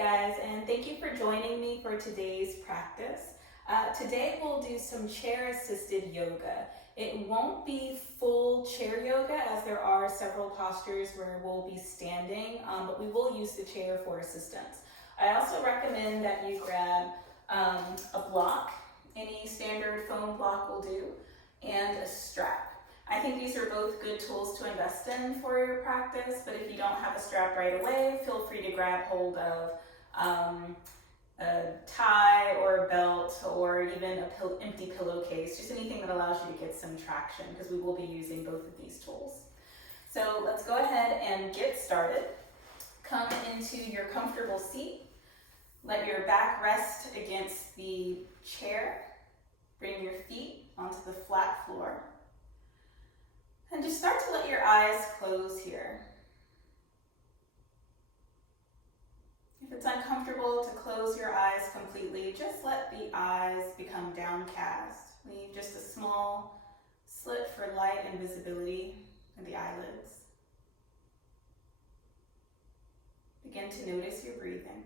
guys, and thank you for joining me for today's practice. Today we'll do some chair-assisted yoga. It won't be full chair yoga as there are several postures where we'll be standing, but we will use the chair for assistance. I also recommend that you grab a block, any standard foam block will do, and a strap. I think these are both good tools to invest in for your practice, but if you don't have a strap right away, feel free to grab hold of a tie or a belt or even an empty pillowcase, just anything that allows you to get some traction because we will be using both of these tools. So let's go ahead and get started. Come into your comfortable seat. Let your back rest against the chair. Bring your feet onto the flat floor. And just start to let your eyes close here. If it's uncomfortable to close your eyes completely, just let the eyes become downcast. Leave just a small slit for light and visibility in the eyelids. Begin to notice your breathing.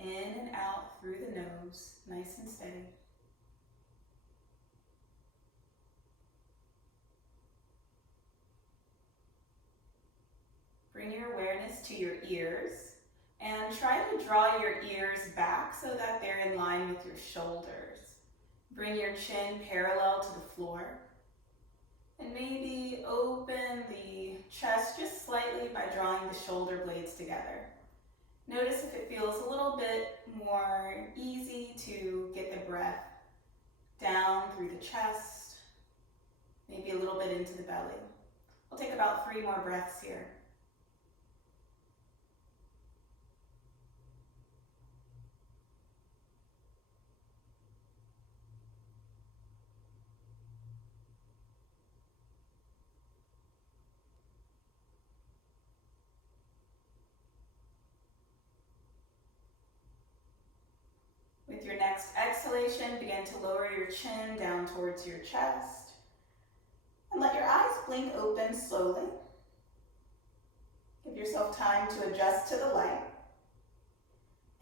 In and out through the nose, nice and steady. Bring your awareness to your ears and try to draw your ears back so that they're in line with your shoulders. Bring your chin parallel to the floor and maybe open the chest just slightly by drawing the shoulder blades together. Notice if it feels a little bit more easy to get the breath down through the chest, maybe a little bit into the belly. We'll take about 3 more breaths here. With your next exhalation, begin to lower your chin down towards your chest. And let your eyes blink open slowly. Give yourself time to adjust to the light.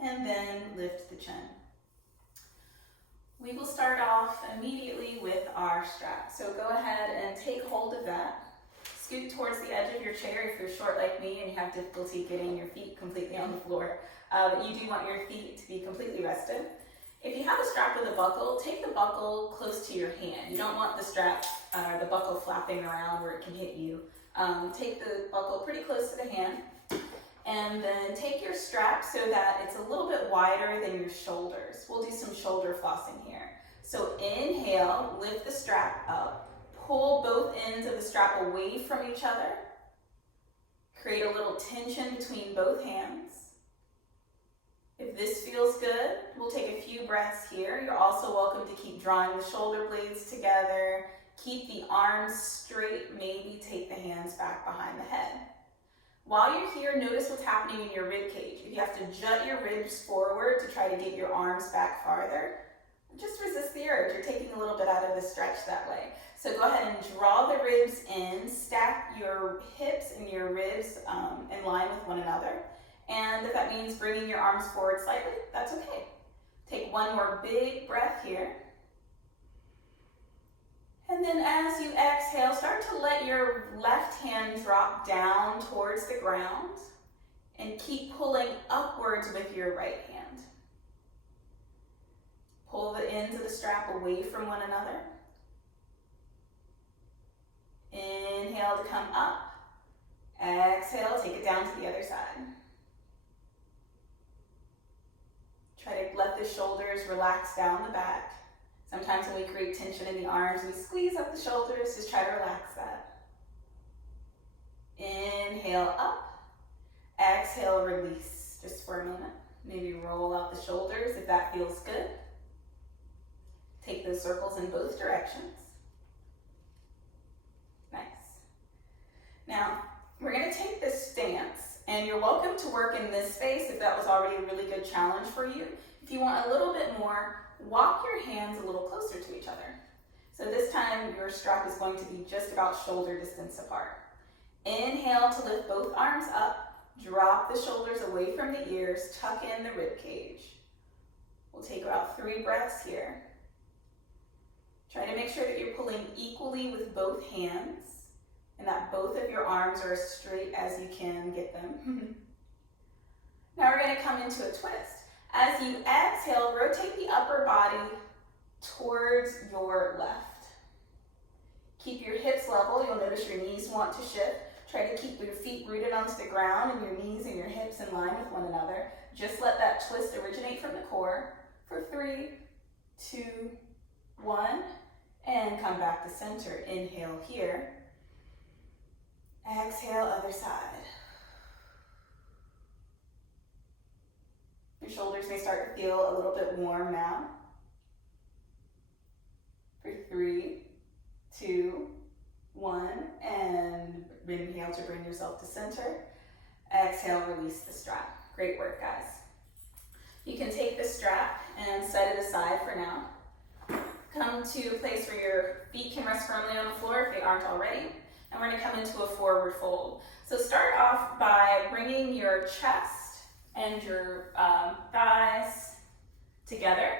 And then lift the chin. We will start off immediately with our strap. So go ahead and take hold of that. Scoot towards the edge of your chair if you're short like me and you have difficulty getting your feet completely on the floor. But you do want your feet to be completely rested. If you have a strap with a buckle, take the buckle close to your hand. You don't want the strap, the buckle flapping around where it can hit you. Take the buckle pretty close to the hand. And then take your strap so that it's a little bit wider than your shoulders. We'll do some shoulder flossing here. So inhale, lift the strap up. Pull both ends of the strap away from each other. Create a little tension between both hands. If this feels good, we'll take a few breaths here. You're also welcome to keep drawing the shoulder blades together. Keep the arms straight. Maybe take the hands back behind the head. While you're here, notice what's happening in your rib cage. If you have to jut your ribs forward to try to get your arms back farther, just resist the urge. You're taking a little bit out of the stretch that way. So go ahead and draw the ribs in, stack your hips and your ribs in line with one another. And if that means bringing your arms forward slightly, that's okay. Take one more big breath here. And then as you exhale, start to let your left hand drop down towards the ground and keep pulling upwards with your right hand. Pull the ends of the strap away from one another. Inhale to come up. Exhale, take it down to the other side. Try to let the shoulders relax down the back. Sometimes when we create tension in the arms, we squeeze up the shoulders. Just try to relax that. Inhale up. Exhale, release just for a moment. Maybe roll out the shoulders if that feels good. Take those circles in both directions. Nice. Now, we're going to take this stance. And you're welcome to work in this space if that was already a really good challenge for you. If you want a little bit more, walk your hands a little closer to each other. So this time your strap is going to be just about shoulder distance apart. Inhale to lift both arms up. Drop the shoulders away from the ears. Tuck in the rib cage. We'll take about 3 breaths here. Try to make sure that you're pulling equally with both hands and that both of your arms are as straight as you can get them. Now we're going to come into a twist. As you exhale, rotate the upper body towards your left. Keep your hips level. You'll notice your knees want to shift. Try to keep your feet rooted onto the ground and your knees and your hips in line with one another. Just let that twist originate from the core for 3, 2, 1, and come back to center. Inhale here. Exhale, other side. Your shoulders may start to feel a little bit warm now. For 3, 2, 1, and inhale to bring yourself to center. Exhale, release the strap. Great work, guys. You can take the strap and set it aside for now. Come to a place where your feet can rest firmly on the floor if they aren't already. And we're going to come into a forward fold. So start off by bringing your chest and your thighs together.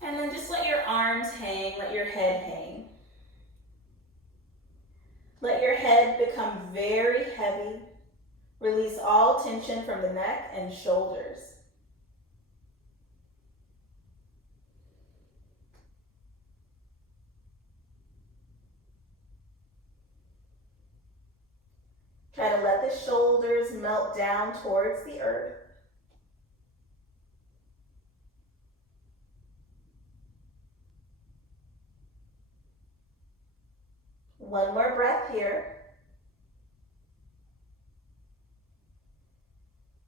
And then just let your arms hang, let your head hang. Let your head become very heavy. Release all tension from the neck and shoulders. Try to let the shoulders melt down towards the earth. One more breath here.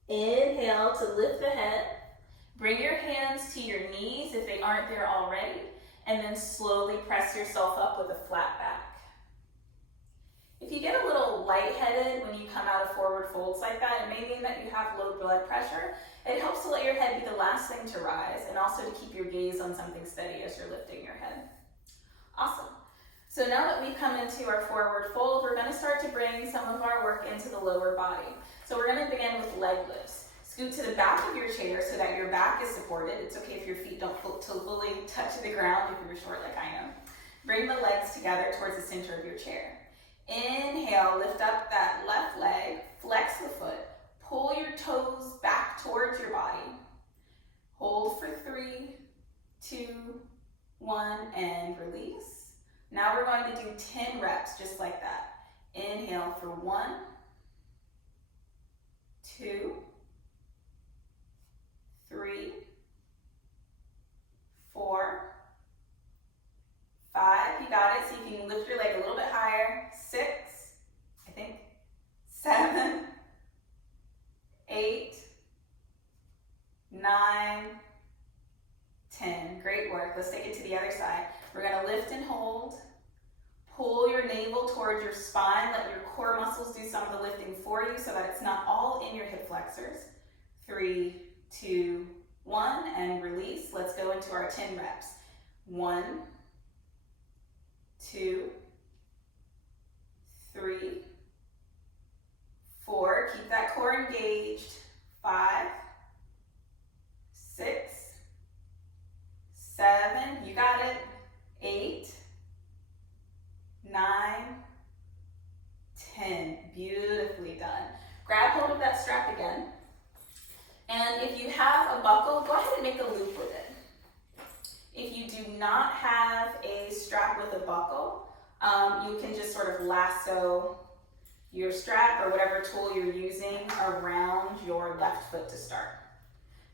Inhale to lift the head. Bring your hands to your knees if they aren't there already, and then slowly press yourself up with a flat back. If you get a little lightheaded when you come out of forward folds like that, it may mean that you have low blood pressure. It helps to let your head be the last thing to rise and also to keep your gaze on something steady as you're lifting your head. Awesome. So now that we've come into our forward fold, we're going to start to bring some of our work into the lower body. So we're going to begin with leg lifts. Scoot to the back of your chair so that your back is supported. It's okay if your feet don't fully touch the ground if you're short like I am. Bring the legs together towards the center of your chair. Inhale, lift up that left leg, flex the foot, pull your toes back towards your body. Hold for 3, 2, 1, and release. Now we're going to do 10 reps just like that. Inhale for 1, 2, 3, 4, 5, you got it. See if you can lift your leg a little bit higher. 6, I think, 7, 8, 9, 10. Great work. Let's take it to the other side. We're going to lift and hold. Pull your navel towards your spine. Let your core muscles do some of the lifting for you so that it's not all in your hip flexors. 3, 2, 1, and release. Let's go into our 10 reps. 1, 2, 3, 4. Keep that core engaged. 5, 6, 7. You got it. 8, 9, 10. Beautifully done. Grab hold of that strap again. And if you have a buckle, go ahead and make a loop with it. If you do not have a strap with a buckle, you can just sort of lasso your strap or whatever tool you're using around your left foot to start.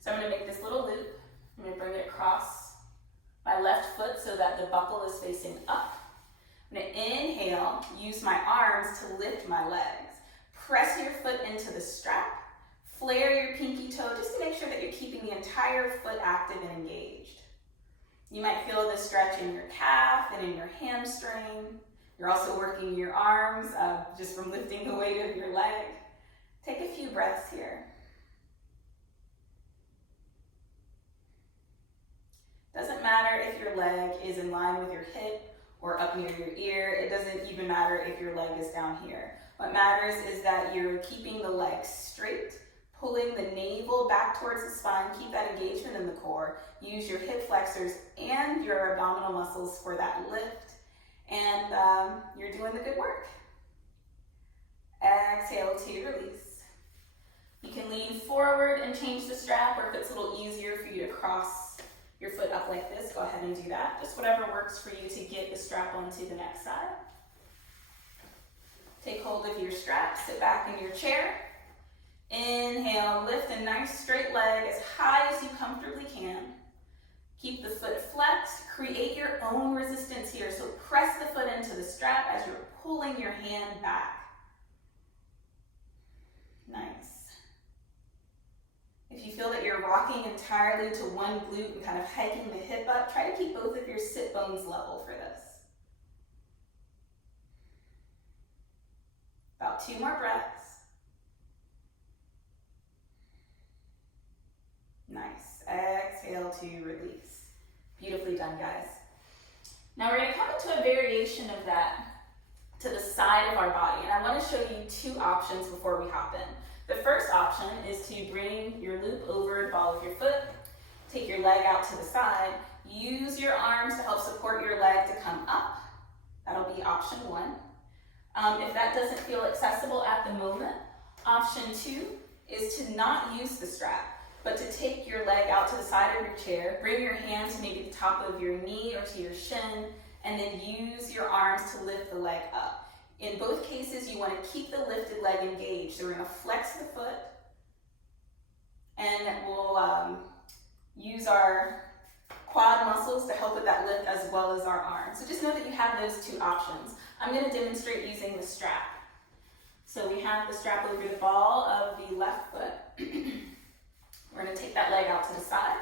So I'm going to make this little loop. I'm going to bring it across my left foot so that the buckle is facing up. I'm going to inhale, use my arms to lift my legs. Press your foot into the strap. Flare your pinky toe just to make sure that you're keeping the entire foot active and engaged. You might feel the stretch in your calf and in your hamstring. You're also working your arms just from lifting the weight of your leg. Take a few breaths here. Doesn't matter if your leg is in line with your hip or up near your ear. It doesn't even matter if your leg is down here. What matters is that you're keeping the legs straight, pulling the navel back towards the spine. Keep that engagement in the core. Use your hip flexors and your abdominal muscles for that lift. And you're doing the good work. Exhale to release. You can lean forward and change the strap, or if it's a little easier for you to cross your foot up like this, go ahead and do that. Just whatever works for you to get the strap onto the next side. Take hold of your strap, sit back in your chair. Inhale, lift a nice straight leg as high as you comfortably can. Keep the foot flexed, create your own resistance here. So press the foot into the strap as you're pulling your hand back. Nice. If you feel that you're rocking entirely to one glute and kind of hiking the hip up, try to keep both of your sit bones level for this. About 2 more breaths. Nice. Exhale to release. Beautifully done, guys. Now we're going to come into a variation of that to the side of our body, and I want to show you 2 options before we hop in. The first option is to bring your loop over the ball of your foot, take your leg out to the side, use your arms to help support your leg to come up. That'll be option 1. If that doesn't feel accessible at the moment, option 2 is to not use the strap, but to take your leg out to the side of your chair, bring your hand to maybe the top of your knee or to your shin, and then use your arms to lift the leg up. In both cases, you want to keep the lifted leg engaged. So we're going to flex the foot, and we'll use our quad muscles to help with that lift as well as our arms. So just know that you have those 2 options. I'm going to demonstrate using the strap. So we have the strap over the ball of the left foot. We're going to take that leg out to the side,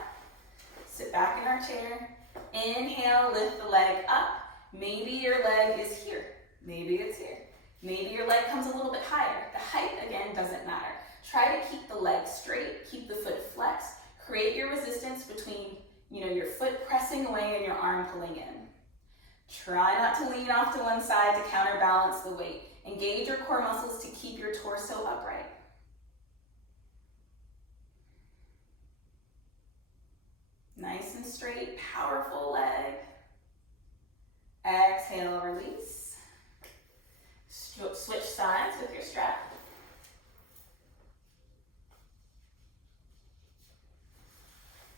sit back in our chair, inhale, lift the leg up. Maybe your leg is here, maybe it's here. Maybe your leg comes a little bit higher. The height, again, doesn't matter. Try to keep the leg straight, keep the foot flexed, create your resistance between your foot pressing away and your arm pulling in. Try not to lean off to one side to counterbalance the weight. Engage your core muscles to keep your torso upright. Nice and straight, powerful leg. Exhale, release. Switch sides with your strap.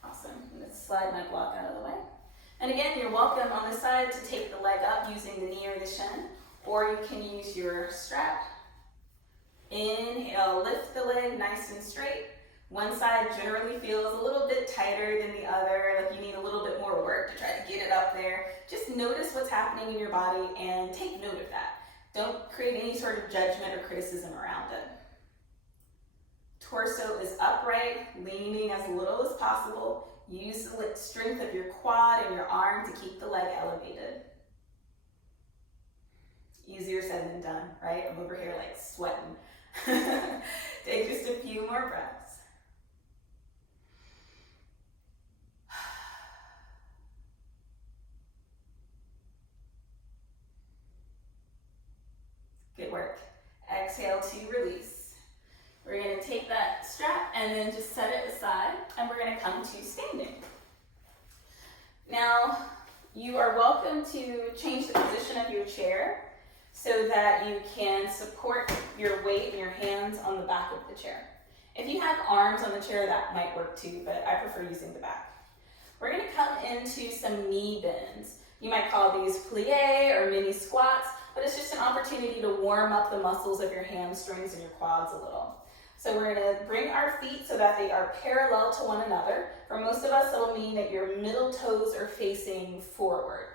Awesome. Let's slide my block out of the way. And again, you're welcome on this side to take the leg up using the knee or the shin, or you can use your strap. Inhale, lift the leg nice and straight. One side generally feels a little bit tighter than the other, like you need a little bit more work to try to get it up there. Just notice what's happening in your body and take note of that. Don't create any sort of judgment or criticism around it. Torso is upright, leaning as little as possible. Use the strength of your quad and your arm to keep the leg elevated. Easier said than done, right? I'm over here like sweating. Take just a few more breaths. Good work. Exhale to release. We're going to take that strap and then just set it aside, and we're going to come to standing. Now, you are welcome to change the position of your chair so that you can support your weight and your hands on the back of the chair. If you have arms on the chair, that might work too, but I prefer using the back. We're going to come into some knee bends. You might call these plie or mini squats, but it's just an opportunity to warm up the muscles of your hamstrings and your quads a little. So we're going to bring our feet so that they are parallel to one another. For most of us, it'll mean that your middle toes are facing forward.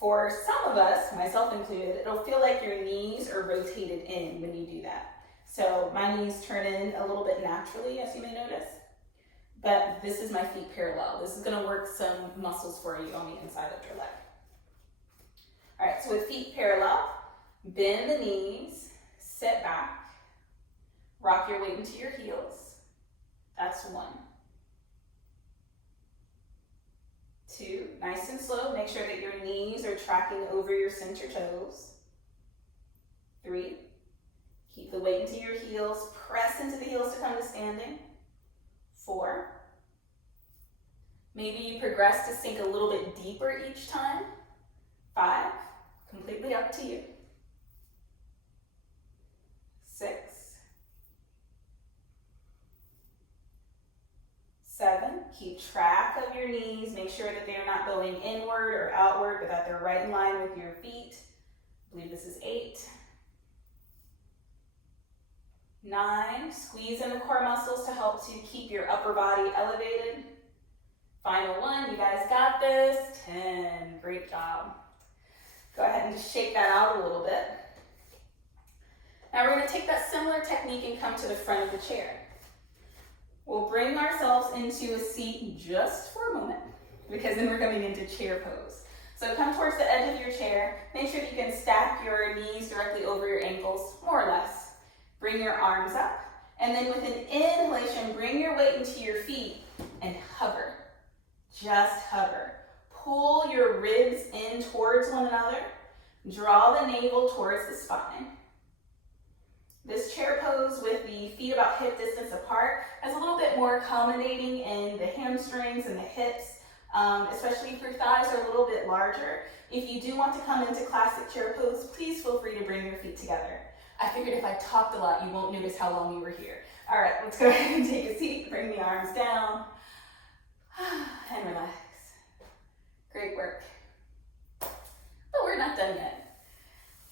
For some of us, myself included, it'll feel like your knees are rotated in when you do that. So my knees turn in a little bit naturally, as you may notice. But this is my feet parallel. This is going to work some muscles for you on the inside of your leg. All right, so with feet parallel, bend the knees, sit back, rock your weight into your heels. That's 1. 2, nice and slow. Make sure that your knees are tracking over your center toes. 3, Keep the weight into your heels. Press into the heels to come to standing. 4. Maybe you progress to sink a little bit deeper each time. 5. Completely up to you. 6. 7. Keep track of your knees. Make sure that they are not going inward or outward, but that they're right in line with your feet. I believe this is 8. 9. Squeeze in the core muscles to help to keep your upper body elevated. Final 1. You guys got this. 10. Great job. Go ahead and just shake that out a little bit. Now we're going to take that similar technique and come to the front of the chair. We'll bring ourselves into a seat just for a moment, because then we're coming into chair pose. So come towards the edge of your chair. Make sure you can stack your knees directly over your ankles, more or less. Bring your arms up, and then with an inhalation, bring your weight into your feet and hover. Just hover. Pull your ribs in towards one another. Draw the navel towards the spine. This chair pose with the feet about hip distance apart is a little bit more accommodating in the hamstrings and the hips, especially if your thighs are a little bit larger. If you do want to come into classic chair pose, please feel free to bring your feet together. I figured if I talked a lot, you won't notice how long you were here. All right, let's go ahead and take a seat. Bring the arms down and relax. Great work. But we're not done yet.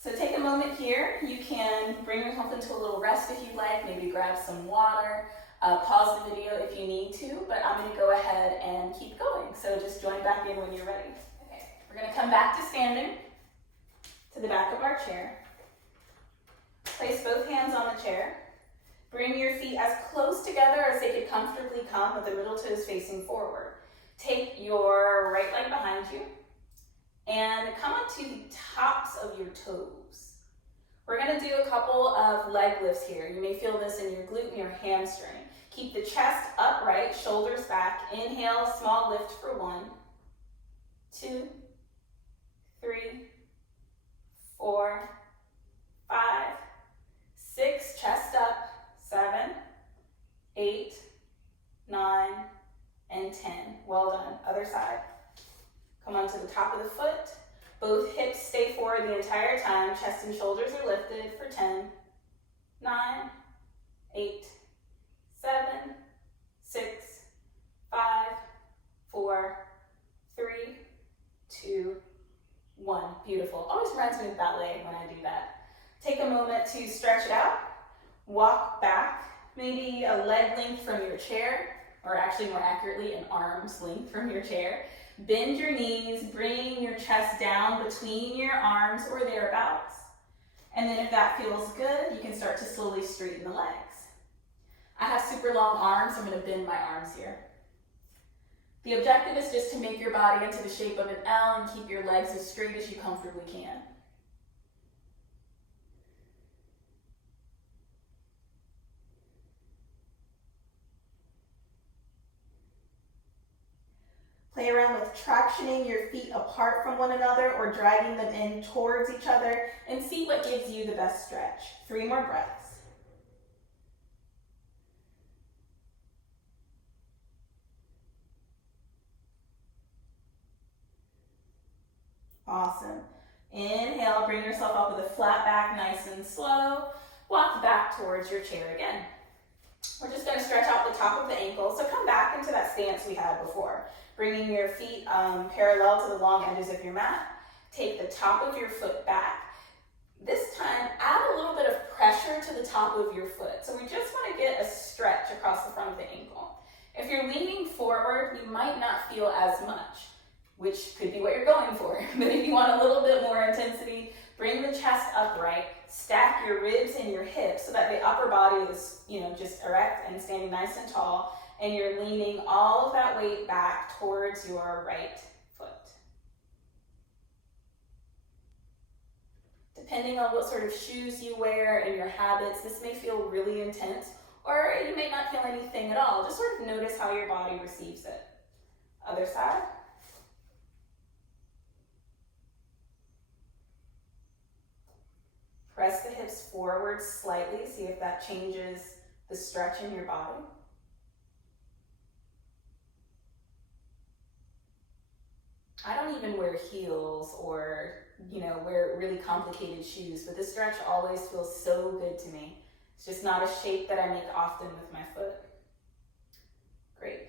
So take a moment here. You can bring yourself into a little rest if you'd like. Maybe grab some water. Pause the video if you need to, but I'm going to go ahead and keep going. So just join back in when you're ready. Okay, we're going to come back to standing to the back of our chair. Place both hands on the chair. Bring your feet as close together as they could comfortably come with the middle toes facing forward. Take your right leg behind you and come onto the tops of your toes. We're going to do a couple of leg lifts here. You may feel this in your glute and your hamstring. Keep the chest upright, shoulders back. Inhale, small lift for 1, 2, 3, 4, 5, 6, chest up, 7, 8, 9, and 10. Well done. Other side. Come onto the top of the foot. Both hips stay forward the entire time. Chest and shoulders are lifted for 10, 9, 8, 7, 6, 5, 4, 3, 2, 1. Beautiful. Always reminds me of ballet when I do that. Take a moment to stretch it out. Walk back, maybe a leg length from your chair, or actually more accurately, an arm's length from your chair. Bend your knees, bring your chest down between your arms or thereabouts. And then if that feels good, you can start to slowly straighten the legs. I have super long arms, so I'm going to bend my arms here. The objective is just to make your body into the shape of an L and keep your legs as straight as you comfortably can. Play around with tractioning your feet apart from one another or dragging them in towards each other and see what gives you the best stretch. 3 more breaths. Awesome. Inhale, bring yourself up with a flat back, nice and slow. Walk back towards your chair again. We're just going to stretch out the top of the ankle. So come back into that stance we had before. Bringing your feet parallel to the long edges of your mat. Take the top of your foot back. This time, add a little bit of pressure to the top of your foot. So we just want to get a stretch across the front of the ankle. If you're leaning forward, you might not feel as much, which could be what you're going for. But if you want a little bit more intensity, bring the chest upright, stack your ribs and your hips so that the upper body is, just erect and standing nice and tall, and you're leaning all of that weight back towards your right foot. Depending on what sort of shoes you wear and your habits, this may feel really intense, or you may not feel anything at all. Just sort of notice how your body receives it. Other side. Press the hips forward slightly. See if that changes the stretch in your body. I don't even wear heels or, wear really complicated shoes, but this stretch always feels so good to me. It's just not a shape that I make often with my foot. Great.